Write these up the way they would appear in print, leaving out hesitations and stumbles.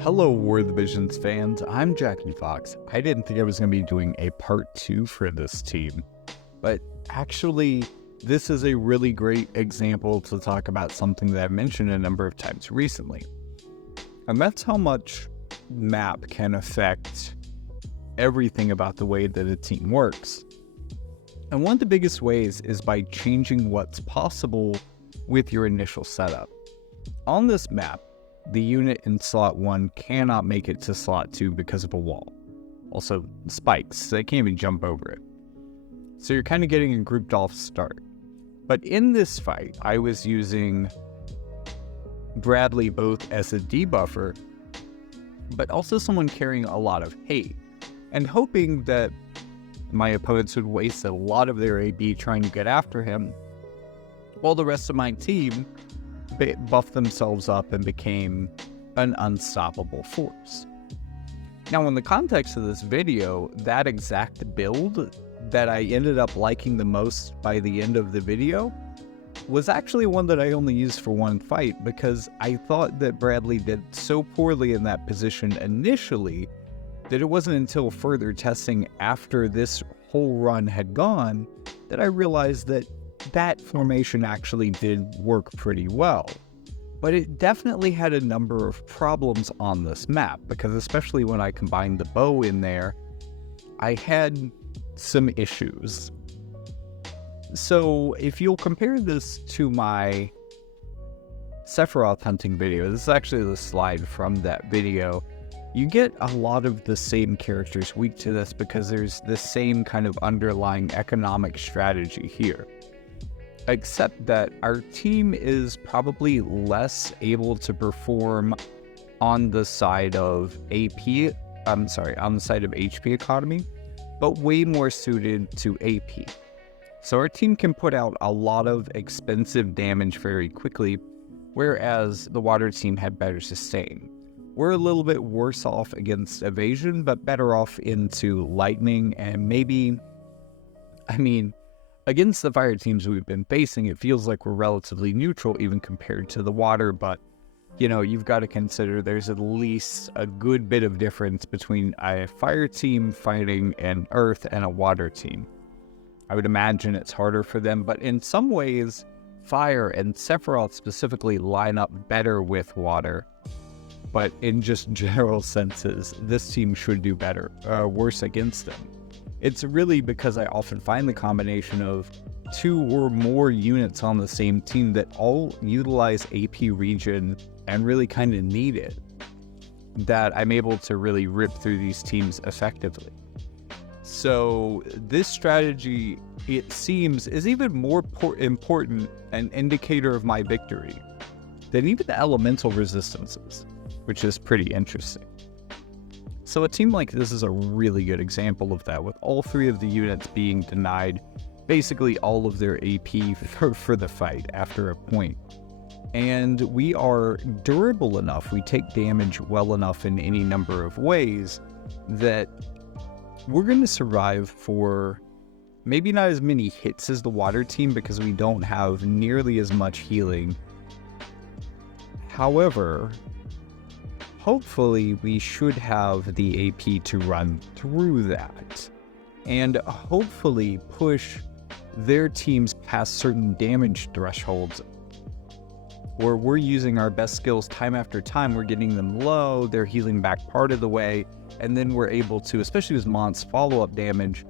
Hello, War of the Visions fans. I'm Jackie Fox. I didn't think I was going to be doing a part 2 for this team, but actually, this is a really great example to talk about something that I've mentioned a number of times recently. And that's how much map can affect everything about the way that a team works. And one of the biggest ways is by changing what's possible with your initial setup. On this map, the unit in slot 1 cannot make it to slot 2 because of a wall. Also, spikes, so they can't even jump over it. So you're kind of getting a grouped off start. But in this fight, I was using Bradley both as a debuffer, but also someone carrying a lot of hate, and hoping that my opponents would waste a lot of their AB trying to get after him, while the rest of my team buffed themselves up and became an unstoppable force. Now, in the context of this video, that exact build that I ended up liking the most by the end of the video was actually one that I only used for one fight, because I thought that Bradley did so poorly in that position initially that it wasn't until further testing after this whole run had gone that I realized that that formation actually did work pretty well. But it definitely had a number of problems on this map, because especially when I combined the bow in there, I had some issues. So if you'll compare this to my Sephiroth hunting video, this is actually the slide from that video, you get a lot of the same characters weak to this because there's the same kind of underlying economic strategy here. Except that our team is probably less able to perform on the side of HP economy, but way more suited to AP. So our team can put out a lot of expensive damage very quickly, whereas the water team had better sustain. We're a little bit worse off against evasion, but better off into lightning, and maybe, against the fire teams we've been facing, it feels like we're relatively neutral even compared to the water, but, you've got to consider there's at least a good bit of difference between a fire team fighting an earth and a water team. I would imagine it's harder for them, but in some ways, fire and Sephiroth specifically line up better with water. But in just general senses, this team should do worse against them. It's really because I often find the combination of 2 or more units on the same team that all utilize AP region and really kind of need it, that I'm able to really rip through these teams effectively. So this strategy, it seems, is even more important an indicator of my victory than even the elemental resistances, which is pretty interesting. So a team like this is a really good example of that, with all 3 of the units being denied basically all of their AP for the fight after a point. And we are durable enough, we take damage well enough in any number of ways, that we're going to survive for maybe not as many hits as the water team because we don't have nearly as much healing. However, hopefully we should have the AP to run through that, and hopefully push their teams past certain damage thresholds, where we're using our best skills time after time, we're getting them low, they're healing back part of the way, and then we're able to, especially with Mont's follow-up damage,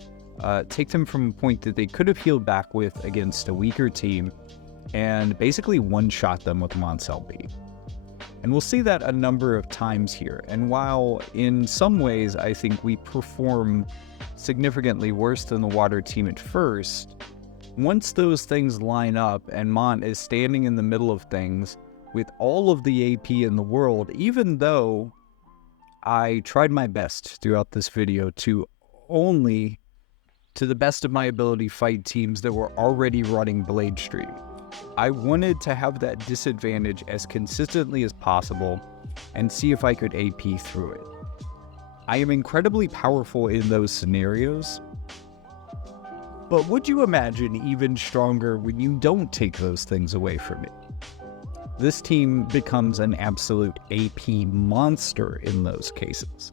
take them from a point that they could have healed back with against a weaker team, and basically one-shot them with Mont's LB. And we'll see that a number of times here. And while in some ways I think we perform significantly worse than the water team at first, once those things line up and Mont is standing in the middle of things with all of the AP in the world, even though I tried my best throughout this video to only, to the best of my ability, fight teams that were already running Blade Street, I wanted to have that disadvantage as consistently as possible and see if I could AP through it. I am incredibly powerful in those scenarios, but would you imagine even stronger when you don't take those things away from me? this team becomes an absolute AP monster in those cases,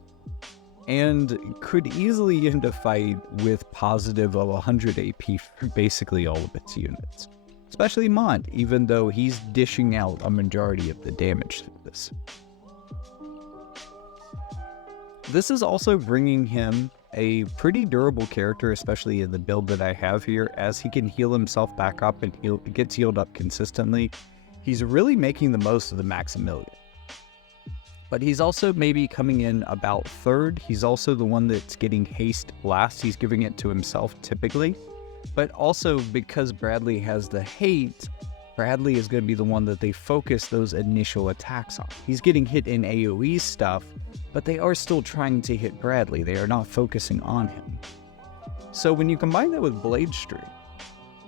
and could easily end a fight with positive of 100 AP for basically all of its units. Especially Mont, even though he's dishing out a majority of the damage through this. This is also bringing him a pretty durable character, especially in the build that I have here, as he can heal himself back up and gets healed up consistently. He's really making the most of the Maximilian. But he's also maybe coming in about third. He's also the one that's getting haste last. He's giving it to himself typically. But also because Bradley has the hate, Bradley is going to be the one that they focus those initial attacks on. He's getting hit in AoE stuff, but they are still trying to hit Bradley. They are not focusing on him. So when you combine that with Blade Stream,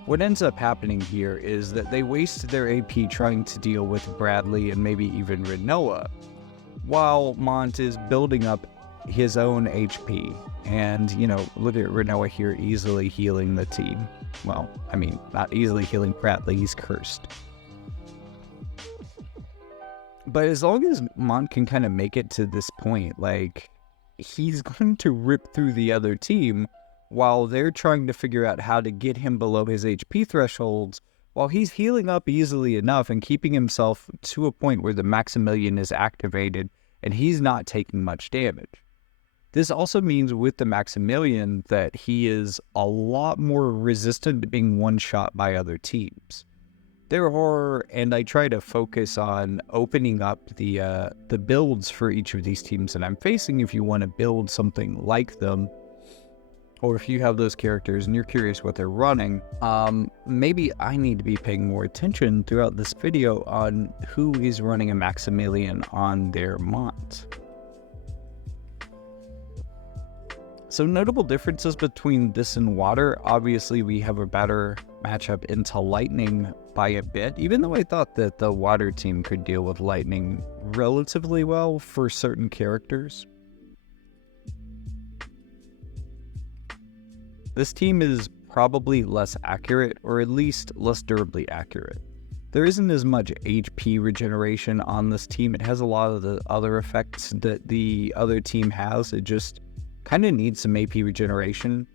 what ends up happening here is that they waste their AP trying to deal with Bradley and maybe even Rinoa, while Mont is building up his own HP. And, you know, look at Rinoa here easily healing the team. Well, I mean, not easily healing Bradley, he's cursed. But as long as Mont can kind of make it to this point, like, he's going to rip through the other team while they're trying to figure out how to get him below his HP thresholds, while he's healing up easily enough and keeping himself to a point where the Maximilian is activated and he's not taking much damage. This also means with the Maximilian that he is a lot more resistant to being one-shot by other teams. There are, and I try to focus on opening up the builds for each of these teams that I'm facing if you want to build something like them, or if you have those characters and you're curious what they're running, maybe I need to be paying more attention throughout this video on who is running a Maximilian on their Mont. So notable differences between this and water. Obviously, we have a better matchup into lightning by a bit, even though I thought that the water team could deal with lightning relatively well for certain characters. This team is probably less accurate, or at least less durably accurate. There isn't as much HP regeneration on this team. It has a lot of the other effects that the other team has. It just kind of needs some AP regeneration.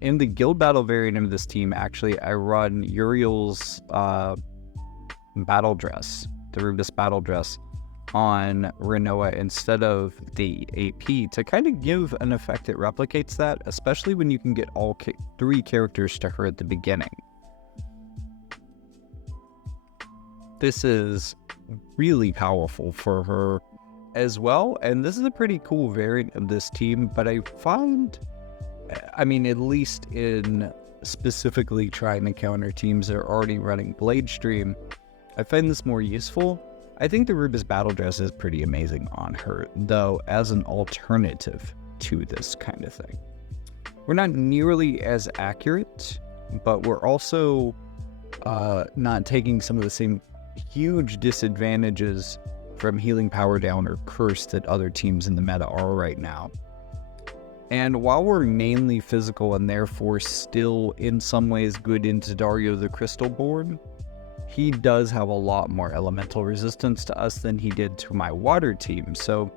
In the guild battle variant of this team, actually, I run Uriel's battle dress, the Rubus battle dress, on Rinoa instead of the AP to kind of give an effect that replicates that, especially when you can get all three characters to her at the beginning. This is really powerful for her as well, and this is a pretty cool variant of this team, but I find, I mean, at least in specifically trying to counter teams that are already running Blade Stream, I find this more useful. I think the Rubus battle dress is pretty amazing on her, though, as an alternative to this kind of thing. We're not nearly as accurate, but we're also not taking some of the same huge disadvantages from healing power down or curse that other teams in the meta are right now. And while we're mainly physical and therefore still in some ways good into Dario the Crystalborn, he does have a lot more elemental resistance to us than he did to my water team. So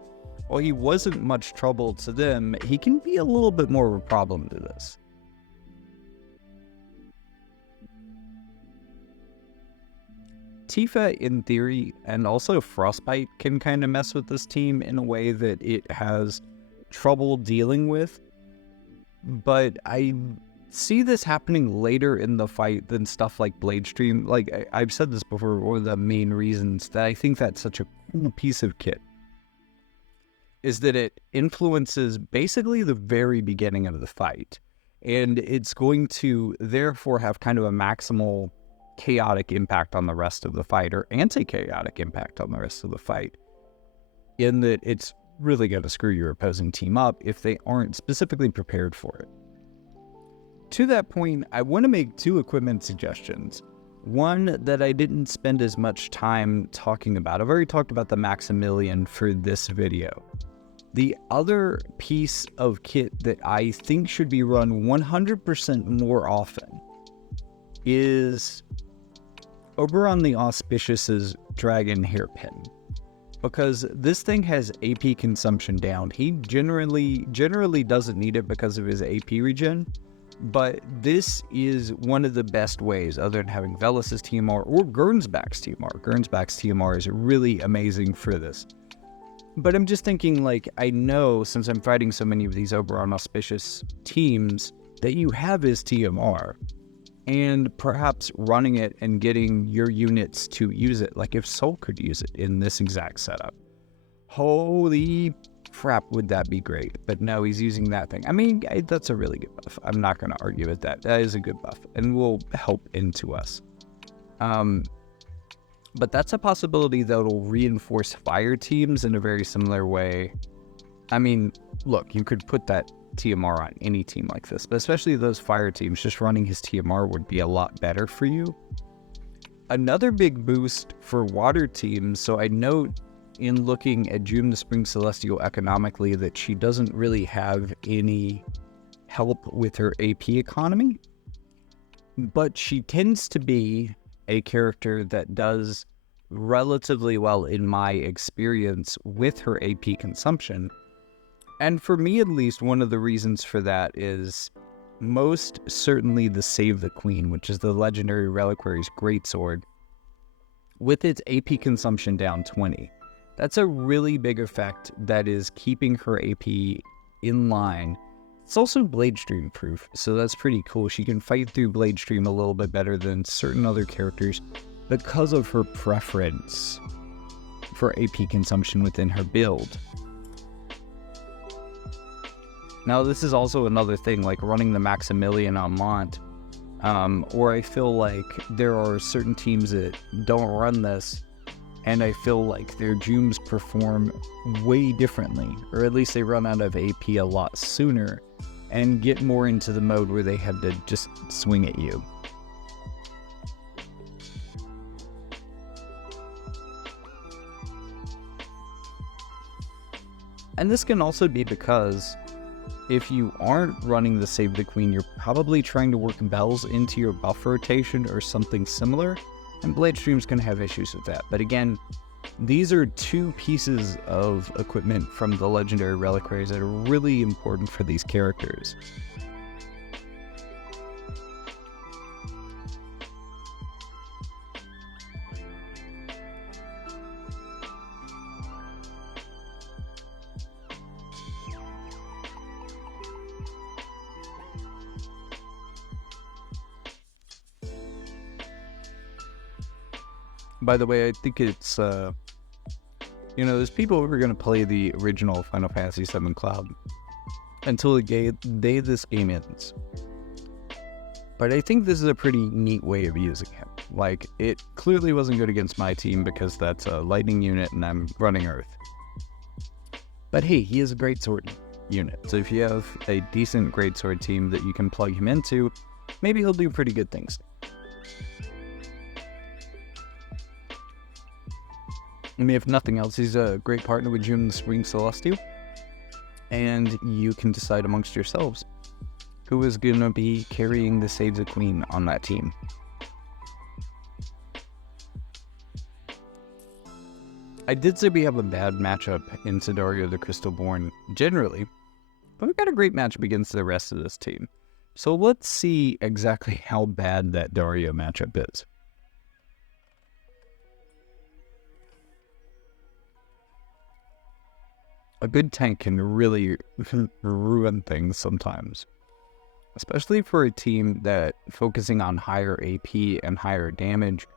while he wasn't much trouble to them, he can be a little bit more of a problem to this. Tifa, in theory, and also Frostbite can kind of mess with this team in a way that it has trouble dealing with. But I see this happening later in the fight than stuff like Blade Stream. Like I've said this before, one of the main reasons that I think that's such a cool piece of kit is that it influences basically the very beginning of the fight. And it's going to therefore have kind of a maximal chaotic impact on the rest of the fight, or anti-chaotic impact on the rest of the fight, in that it's really going to screw your opposing team up if they aren't specifically prepared for it. To that point, I want to make two equipment suggestions. One that I didn't spend as much time talking about. I've already talked about the Maximilian for this video. The other piece of kit that I think should be run 100% more often is over on the Auspicious's Dragon Hairpin, because this thing has AP consumption down. He generally doesn't need it because of his AP regen, but this is one of the best ways, other than having Velus's TMR or Gernsback's TMR. Gernsback's TMR is really amazing for this. But I'm just thinking, like, I know since I'm fighting so many of these Oberon auspicious teams that you have his TMR, and perhaps running it and getting your units to use it, like if Soul could use it in this exact setup. Holy crap, would that be great? But no, he's using that thing. I mean, that's a really good buff. I'm not going to argue with that. That is a good buff and will help into us. But that's a possibility that will reinforce fire teams in a very similar way. I mean, look, you could put that TMR on any team like this, but especially those fire teams, just running his TMR would be a lot better for you. Another big boost for water teams, so I note in looking at June the Spring Celestial economically that she doesn't really have any help with her AP economy, but she tends to be a character that does relatively well in my experience with her AP consumption. And for me, at least, one of the reasons for that is most certainly the Save the Queen, which is the legendary reliquary's greatsword, with its AP consumption down 20. That's a really big effect that is keeping her AP in line. It's also Blade Stream proof, so that's pretty cool. She can fight through Blade Stream a little bit better than certain other characters because of her preference for AP consumption within her build. Now, this is also another thing, like running the Maximilian on Mont, or I feel like there are certain teams that don't run this, and I feel like their Jooms perform way differently, or at least they run out of AP a lot sooner, and get more into the mode where they have to just swing at you. And this can also be because if you aren't running the Save the Queen, you're probably trying to work bells into your buff rotation or something similar, and Blade Stream's going to have issues with that. But again, these are two pieces of equipment from the legendary reliquaries that are really important for these characters. By the way, I think it's, there's people who are going to play the original Final Fantasy VII Cloud until the day this game ends. But I think this is a pretty neat way of using him. Like, it clearly wasn't good against my team because that's a lightning unit and I'm running Earth. But hey, he is a greatsword unit. So if you have a decent greatsword team that you can plug him into, maybe he'll do pretty good things. I mean, if nothing else, he's a great partner with June the Spring Celestial. And you can decide amongst yourselves who is going to be carrying the Save the Queen on that team. I did say we have a bad matchup in Dario the Crystalborn generally, but we've got a great matchup against the rest of this team. So let's see exactly how bad that Dario matchup is. A good tank can really ruin things sometimes, especially for a team that focusing on higher AP and higher damage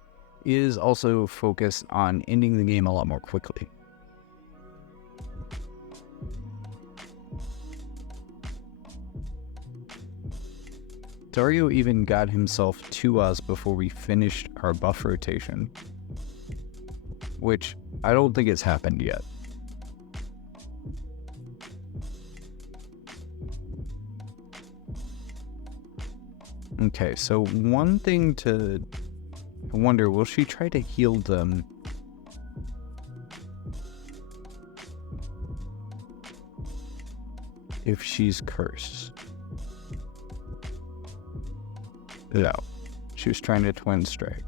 is also focused on ending the game a lot more quickly. Dario even got himself to us before we finished our buff rotation, which I don't think has happened yet. Okay, so one thing to wonder, will she try to heal them? If she's cursed? No, she was trying to twin strike.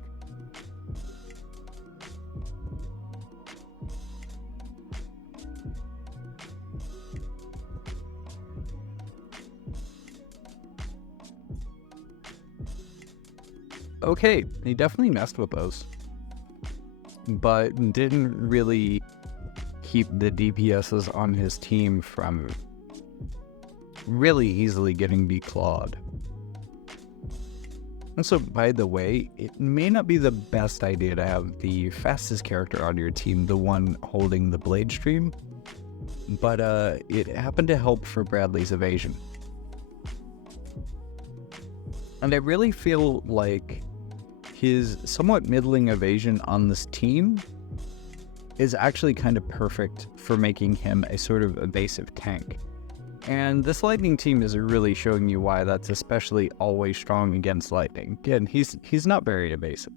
okay, he definitely messed with those, but didn't really keep the DPSs on his team from really easily getting declawed. And so, by the way, it may not be the best idea to have the fastest character on your team, the one holding the blade stream, but it happened to help for Bradley's evasion. And I really feel like his somewhat middling evasion on this team is actually kind of perfect for making him a sort of evasive tank. And this lightning team is really showing you why that's especially always strong against lightning. Again, he's not very evasive.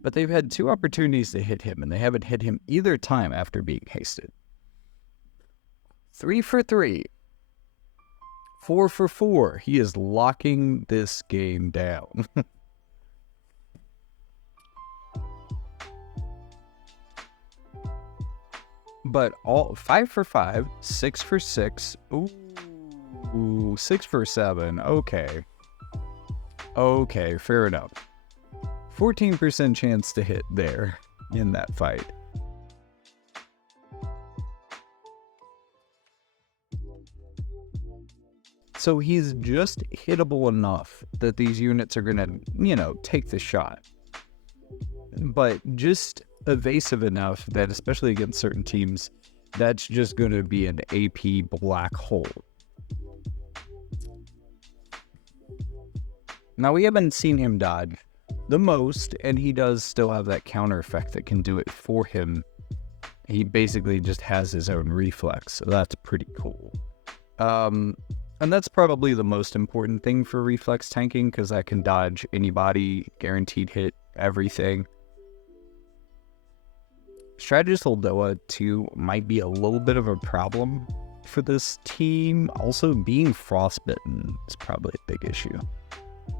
But they've had 2 opportunities to hit him, and they haven't hit him either time after being hasted. 3 for 3. 4 for 4. He is locking this game down. But all 5 for 5, 6 for 6. Ooh, 6 for 7. Okay. Okay, fair enough. 14% chance to hit there in that fight. So he's just hittable enough that these units are gonna, take the shot. But just evasive enough that, especially against certain teams, that's just gonna be an AP black hole. Now, we haven't seen him dodge the most, and he does still have that counter effect that can do it for him. He basically just has his own reflex, so that's pretty cool. And that's probably the most important thing for reflex tanking, because that can dodge anybody, guaranteed hit, everything. Strategist Holdoa, too, might be a little bit of a problem for this team. Also, being frostbitten is probably a big issue.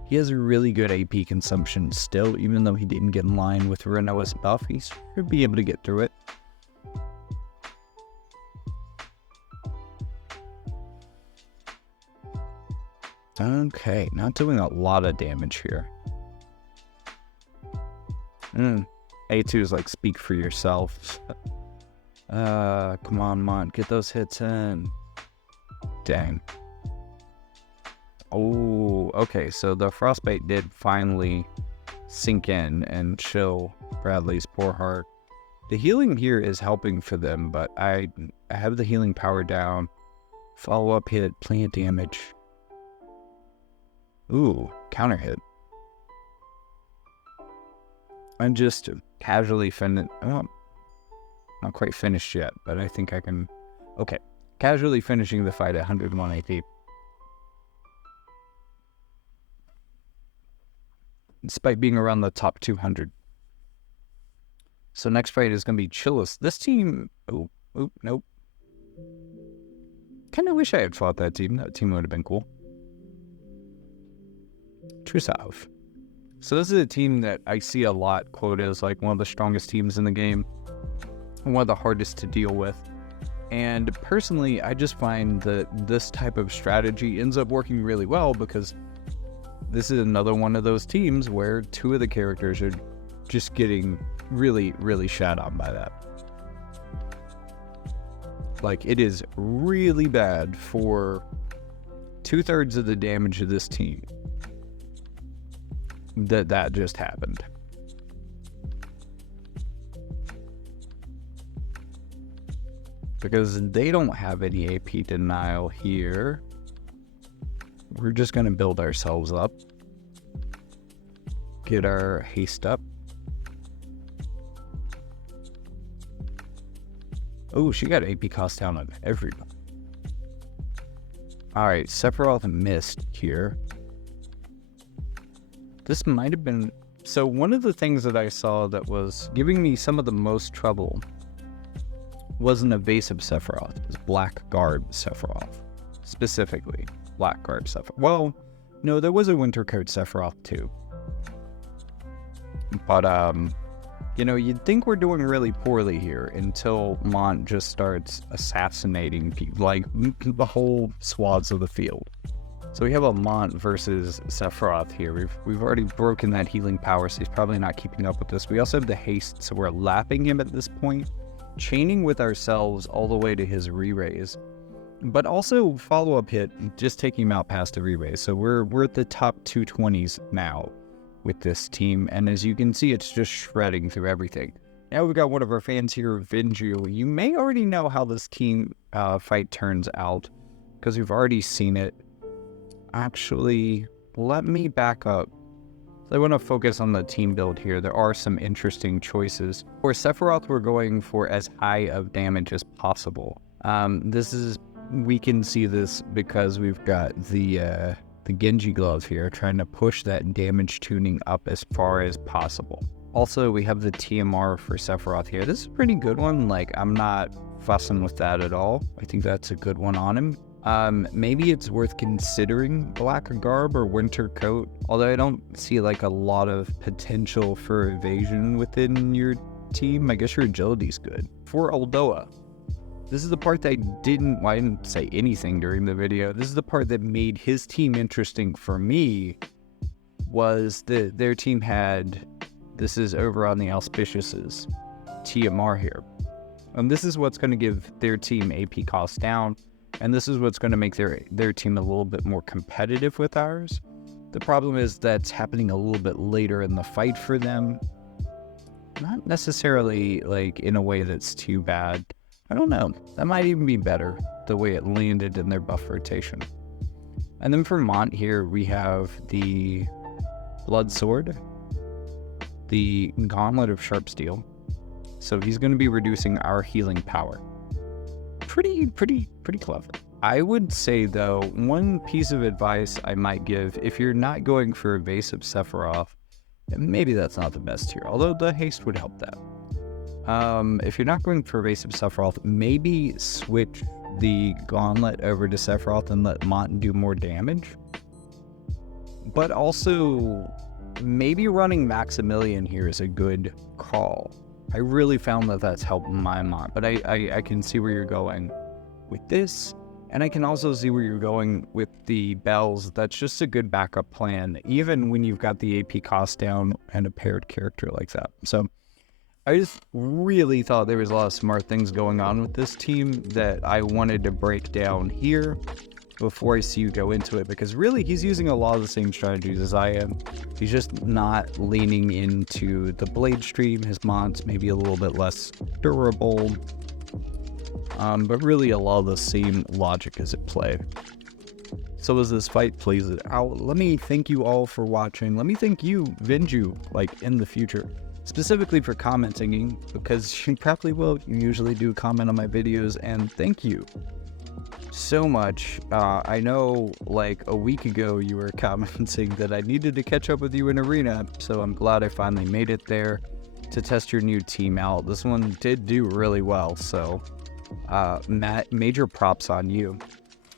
He has a really good AP consumption still, even though he didn't get in line with Rinoa's buff. He should be able to get through it. Okay, not doing a lot of damage here. A2 is like, speak for yourself. Come on, Mont, get those hits in. Dang. Oh, okay, so the frostbite did finally sink in and chill Bradley's poor heart. The healing here is helping for them, but I have the healing power down. Follow-up hit, plant damage. Ooh, counter hit. I'm just casually not quite finished yet, but I think I can. Okay, casually finishing the fight at 101 AP. Despite being around the top 200. So next fight is going to be Chillis. This team, nope. Kind of wish I had fought that team. That team would have been cool. Trusav. So this is a team that I see a lot quoted as like one of the strongest teams in the game. And one of the hardest to deal with. And personally, I just find that this type of strategy ends up working really well, because this is another one of those teams where 2 of the characters are just getting really, really shat on by that. Like, it is really bad for 2/3 of the damage of this team that just happened. Because they don't have any AP denial here. We're just going to build ourselves up. Get our haste up. Oh, she got AP cost down on everybody. Alright, Sephiroth missed here. This might have been... So one of the things that I saw that was giving me some of the most trouble was an evasive Sephiroth. It was Black Garb Sephiroth. Specifically, Black Garb Sephiroth. Well, no, there was a Winter Coat Sephiroth too. But, you'd think we're doing really poorly here until Mont just starts assassinating people, like the whole swaths of the field. So we have a Mont versus Sephiroth here. We've already broken that healing power, so he's probably not keeping up with this. We also have the haste, so we're lapping him at this point, chaining with ourselves all the way to his re-raise. But also follow-up hit, just taking him out past the re-raise. So we're at the top 220s now with this team, and as you can see, it's just shredding through everything. Now we've got one of our fans here, Vinju. You may already know how this team fight turns out, because we've already seen it. Actually, let me back up. I want to focus on the team build here. There are some interesting choices. For Sephiroth, we're going for as high of damage as possible. We can see this because we've got the Genji glove here, trying to push that damage tuning up as far as possible. Also, we have the TMR for Sephiroth here. This is a pretty good one. Like, I'm not fussing with that at all. I think that's a good one on him. Maybe it's worth considering Black Garb or Winter Coat, although I don't see like a lot of potential for evasion within your team. I guess your agility's good. For Uldoa, this is the part that I didn't say anything during the video. This is the part that made his team interesting for me, was that their team had, this is over on the Auspicious's TMR here. And this is what's going to give their team AP cost down, and this is what's going to make their team a little bit more competitive with ours. The problem is that's happening a little bit later in the fight for them. Not necessarily like in a way that's too bad. I don't know. That might even be better, the way it landed in their buff rotation. And then for Mont here, we have the Blood Sword, the Gauntlet of Sharp Steel. So he's going to be reducing our healing power. Pretty clever. I would say, though, one piece of advice I might give, if you're not going for evasive Sephiroth, maybe that's not the best here, although the haste would help that. If you're not going for evasive Sephiroth, maybe switch the Gauntlet over to Sephiroth and let Mont do more damage. But also, maybe running Maximilian here is a good call. I really found that that's helped my Mont, but I can see where you're going with this, and I can also see where you're going with the bells. That's just a good backup plan, even when you've got the AP cost down and a paired character like that. So I just really thought there was a lot of smart things going on with this team that I wanted to break down here before I see you go into it, because really he's using a lot of the same strategies as I am. He's just not leaning into the blade stream. His Mont's maybe a little bit less durable, but really a lot of the same logic is at play. So as this fight plays it out, let me thank you all for watching. Let me thank you, Vinju, like in the future, specifically for commenting, because you probably will. You usually do comment on my videos, and thank you so much. I know like a week ago you were commenting that I needed to catch up with you in Arena, so I'm glad I finally made it there to test your new team out. This one did do really well, so Matt, major props on you.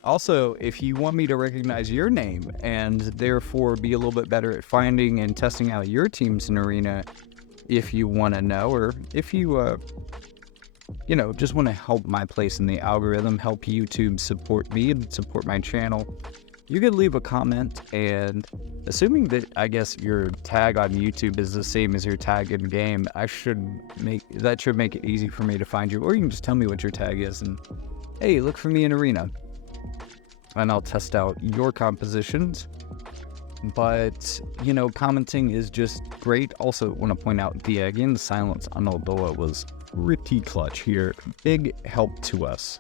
Also, if you want me to recognize your name and therefore be a little bit better at finding and testing out your teams in Arena, if you want to know, or if you just want to help my place in the algorithm, help YouTube support me and support my channel, you could leave a comment, and assuming that I guess your tag on YouTube is the same as your tag in game, that should make it easy for me to find you. Or you can just tell me what your tag is and, hey, look for me in Arena, and I'll test out your compositions. But commenting is just great. Also want to point out the silence on Uldoa was pretty clutch here. Big help to us.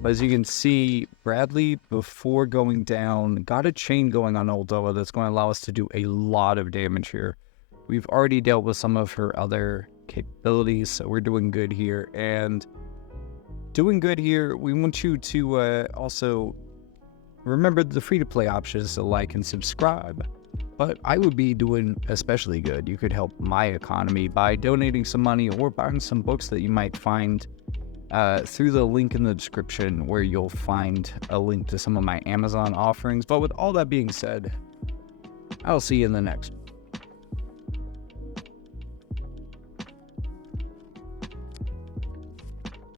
But as you can see, Bradley, before going down, got a chain going on Uldoa that's going to allow us to do a lot of damage here. We've already dealt with some of her other capabilities, so we're doing good here. And doing good here, we want you to also remember the free-to-play options to like and subscribe. But I would be doing especially good. You could help my economy by donating some money or buying some books that you might find through the link in the description, where you'll find a link to some of my Amazon offerings. But with all that being said, I'll see you in the next one.